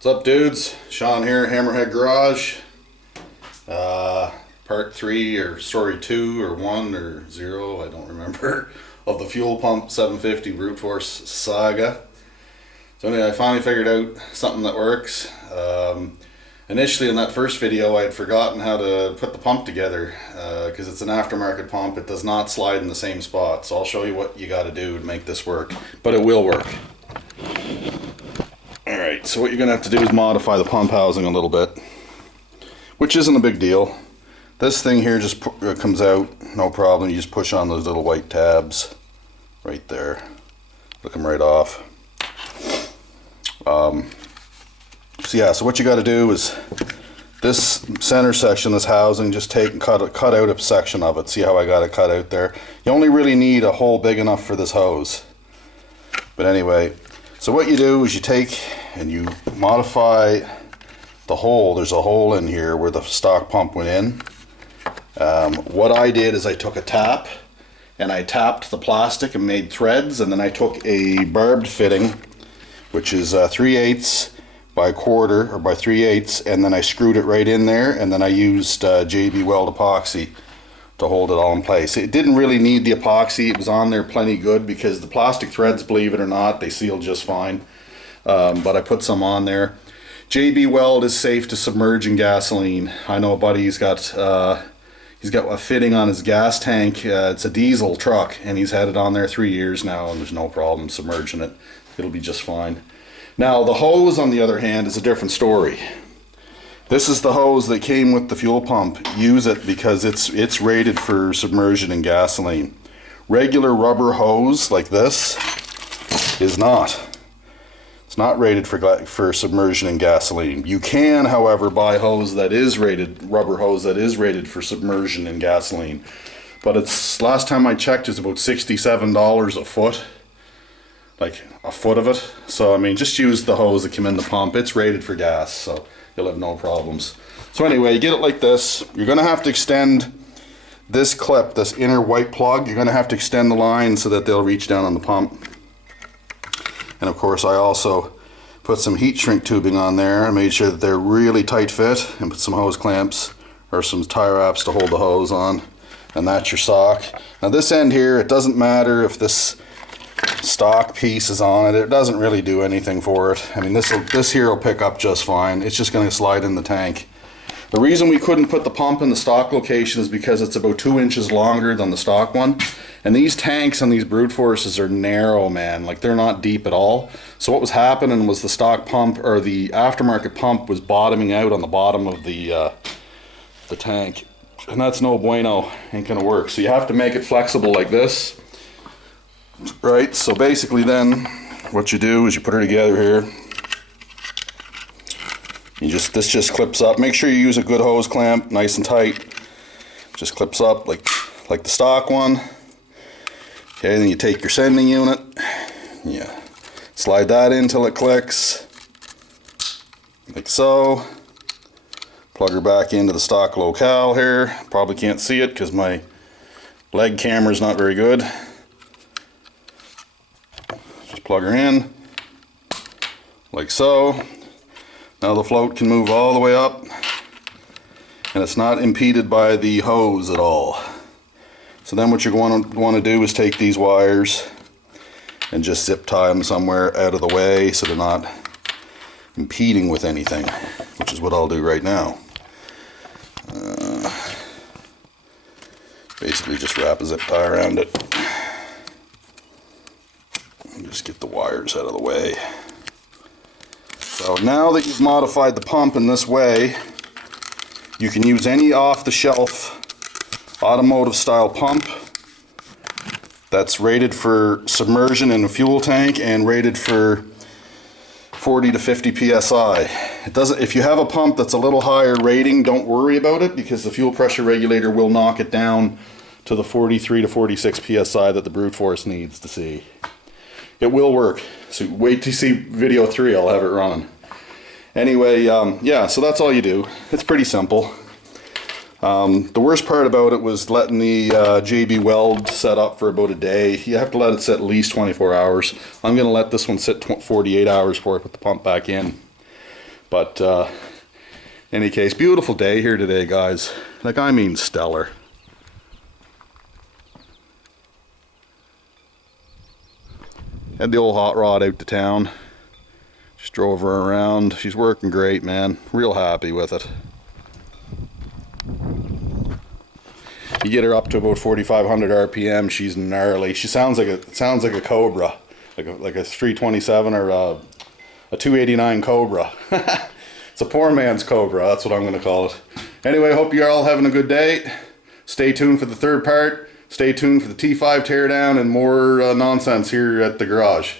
What's up, dudes? Sean here, Hammerhead Garage. Part 3 or story 2 or 1 or 0, I don't remember, of the fuel pump 750 brute force saga. So anyway, I finally figured out something that works. Initially in that first video I had forgotten how to put the pump together because it's an aftermarket pump. It does not slide in the same spot. So I'll show you what you got to do to make this work, but it will work. Alright, so what you're going to have to do is modify the pump housing a little bit, which isn't a big deal. This thing here just comes out, no problem. You just push on those little white tabs right there. Look them right off. So what you got to do is this center section, this housing, just take and cut out a section of it. See how I got it cut out there? You only really need a hole big enough for this hose. But anyway, so what you do is you take and you modify the hole. There's a hole in here where the stock pump went in. What I did is I took a tap and I tapped the plastic and made threads, and then I took a barbed fitting, which is 3/8 by 1/4 or by 3/8, and then I screwed it right in there, and then I used JB Weld epoxy to hold it all in place. It didn't really need the epoxy. It was on there plenty good because the plastic threads, believe it or not, they seal just fine. But I put some on there. JB Weld is safe to submerge in gasoline. I know a buddy, he's got a fitting on his gas tank. It's a diesel truck, and he's had it on there 3 years now, and there's no problem submerging it. It'll be just fine. Now the hose, on the other hand, is a different story. This is the hose that came with the fuel pump. Use it because it's rated for submersion in gasoline. Regular rubber hose like this is not. It's not rated for submersion in gasoline. You can, however, buy hose that is rated, rubber hose that is rated for submersion in gasoline. But it's, last time I checked, it's about $67 a foot. Like a foot of it. So I mean, just use the hose that came in the pump. It's rated for gas, so you'll have no problems. So anyway, you get it like this. You're going to have to extend this clip, this inner white plug. You're going to have to extend the line so that they'll reach down on the pump. And of course, I also put some heat shrink tubing on there. I made sure that they're really tight fit, and put some hose clamps or some tie wraps to hold the hose on. And that's your sock. Now this end here, it doesn't matter if this stock piece is on it. It doesn't really do anything for it. I mean, this here will pick up just fine. It's just going to slide in the tank. The reason we couldn't put the pump in the stock location is because it's about 2 inches longer than the stock one. And these tanks on these brute forces are narrow, man. Like, they're not deep at all. So what was happening was the stock pump, or the aftermarket pump, was bottoming out on the bottom of the tank. And that's no bueno. Ain't gonna work. So you have to make it flexible like this. Right, so basically then what you do is you put her together here. This just clips up. Make sure you use a good hose clamp, nice and tight. Just clips up like the stock one. Okay, then you take your sending unit. Yeah, slide that in till it clicks, like so. Plug her back into the stock locale here. Probably can't see it because my leg camera is not very good. Plug her in, like so. Now the float can move all the way up, and it's not impeded by the hose at all. So then what you're going to want to do is take these wires and just zip tie them somewhere out of the way so they're not impeding with anything, which is what I'll do right now. Basically just wrap a zip tie around it. Just get the wires out of the way. So now that you've modified the pump in this way, you can use any off-the-shelf automotive style pump that's rated for submersion in a fuel tank and rated for 40 to 50 psi. It doesn't, if you have a pump that's a little higher rating, don't worry about it, because the fuel pressure regulator will knock it down to the 43 to 46 psi that the brute force needs to see. It will work. So wait to see video 3, I'll have it running. Anyway, yeah, so that's all you do. It's pretty simple. The worst part about it was letting the JB Weld set up for about a day. You have to let it sit at least 24 hours. I'm going to let this one sit 48 hours before I put the pump back in. But any case, beautiful day here today, guys. Like, I mean stellar. Had the old hot rod out to town. Just drove her around. She's working great, man. Real happy with it. You get her up to about 4,500 RPM. She's gnarly. She sounds like a Cobra, like a 327 or a 289 Cobra. It's a poor man's Cobra. That's what I'm going to call it. Anyway, hope you're all having a good day. Stay tuned for the third part. Stay tuned for the T5 teardown and more nonsense here at the garage.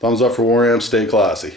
Thumbs up for War Amps. Stay classy.